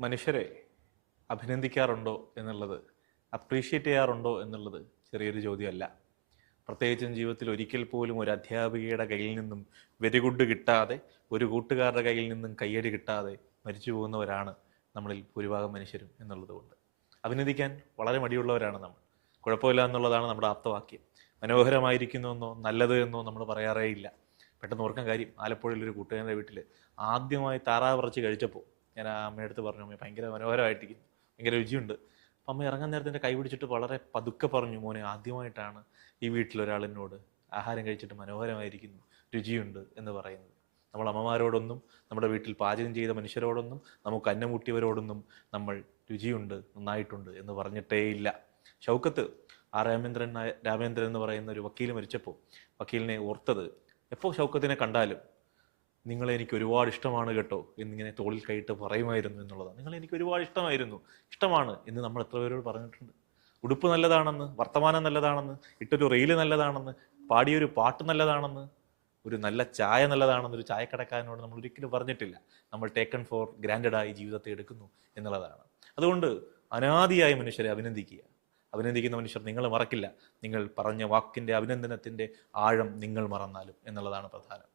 മനുഷ്യരെ അഭിനന്ദിക്കാറുണ്ടോ എന്നുള്ളത്, അപ്രീഷിയേറ്റ് ചെയ്യാറുണ്ടോ എന്നുള്ളത് ചെറിയൊരു ചോദ്യമല്ല. പ്രത്യേകിച്ചും ജീവിതത്തിൽ ഒരിക്കൽ പോലും ഒരു അധ്യാപികയുടെ കയ്യിൽ നിന്നും വെരി ഗുഡ് കിട്ടാതെ, ഒരു കൂട്ടുകാരുടെ കയ്യിൽ നിന്നും കയ്യടി കിട്ടാതെ മരിച്ചു പോകുന്നവരാണ് നമ്മളിൽ ഭൂരിഭാഗം മനുഷ്യരും എന്നുള്ളത് കൊണ്ട് അഭിനന്ദിക്കാൻ വളരെ മടിയുള്ളവരാണ് നമ്മൾ. കുഴപ്പമില്ല എന്നുള്ളതാണ് നമ്മുടെ ആപ്തവാക്യം. മനോഹരമായിരിക്കുന്നു എന്നോ നല്ലത് എന്നോ നമ്മൾ പറയാറേ ഇല്ല. പെട്ടെന്ന് ഓർക്കാൻ കാര്യം, ആലപ്പുഴയിലൊരു കൂട്ടുകാരൻ്റെ വീട്ടിൽ ആദ്യമായി താറാവ് ഇറച്ചി കഴിച്ചപ്പോൾ ഞാൻ ആ അമ്മയടുത്ത് പറഞ്ഞു, അമ്മ ഭയങ്കര മനോഹരമായിട്ടിരിക്കുന്നു, ഭയങ്കര രുചിയുണ്ട്. അപ്പം അമ്മ ഇറങ്ങാൻ നേരത്തെ എൻ്റെ കൈ പിടിച്ചിട്ട് വളരെ പതുക്കെ പറഞ്ഞു, മോനെ ആദ്യമായിട്ടാണ് ഈ വീട്ടിലൊരാൾ എന്നോട് ആഹാരം കഴിച്ചിട്ട് മനോഹരമായിരിക്കുന്നു, രുചിയുണ്ട് എന്ന് പറയുന്നത്. നമ്മൾ അമ്മമാരോടൊന്നും, നമ്മുടെ വീട്ടിൽ പാചകം ചെയ്ത മനുഷ്യരോടൊന്നും, നമുക്ക് അന്നമൂട്ടിയവരോടൊന്നും നമ്മൾ രുചിയുണ്ട്, നന്നായിട്ടുണ്ട് എന്ന് പറഞ്ഞിട്ടേ ഇല്ല. ഷൗക്കത്ത് രാമേന്ദ്രൻ എന്ന് പറയുന്ന ഒരു വക്കീൽ മരിച്ചപ്പോൾ വക്കീലിനെ ഓർത്തത്, എപ്പോൾ ഷൗക്കത്തിനെ കണ്ടാലും നിങ്ങളെ എനിക്ക് ഒരുപാട് ഇഷ്ടമാണ് കേട്ടോ എന്നിങ്ങനെ തോളിൽ കൈയിട്ട് പറയുമായിരുന്നു എന്നുള്ളതാണ്. നിങ്ങളെ എനിക്ക് ഒരുപാട് ഇഷ്ടമാണ് എന്ന് നമ്മൾ എത്ര പേരോട് പറഞ്ഞിട്ടുണ്ട്. ഉടുപ്പ് നല്ലതാണെന്ന്, വർത്തമാനം നല്ലതാണെന്ന്, ഇട്ടൊരു റീല് നല്ലതാണെന്ന്, പാടിയൊരു പാട്ട് നല്ലതാണെന്ന്, ഒരു നല്ല ചായ നല്ലതാണെന്ന് ഒരു ചായക്കടക്കാരനോട് നമ്മൾ ഒരിക്കലും പറഞ്ഞിട്ടില്ല. നമ്മൾ ടേക്കൺ ഫോർ ഗ്രാൻഡഡായി ജീവിതത്തെ എടുക്കുന്നു എന്നുള്ളതാണ്. അതുകൊണ്ട് അനാദിയായി മനുഷ്യരെ അഭിനന്ദിക്കുന്ന മനുഷ്യർ നിങ്ങൾ മറക്കില്ല. നിങ്ങൾ പറഞ്ഞ വാക്കിൻ്റെ, അഭിനന്ദനത്തിൻ്റെ ആഴം നിങ്ങൾ മറന്നാലും എന്നുള്ളതാണ് പ്രധാനം.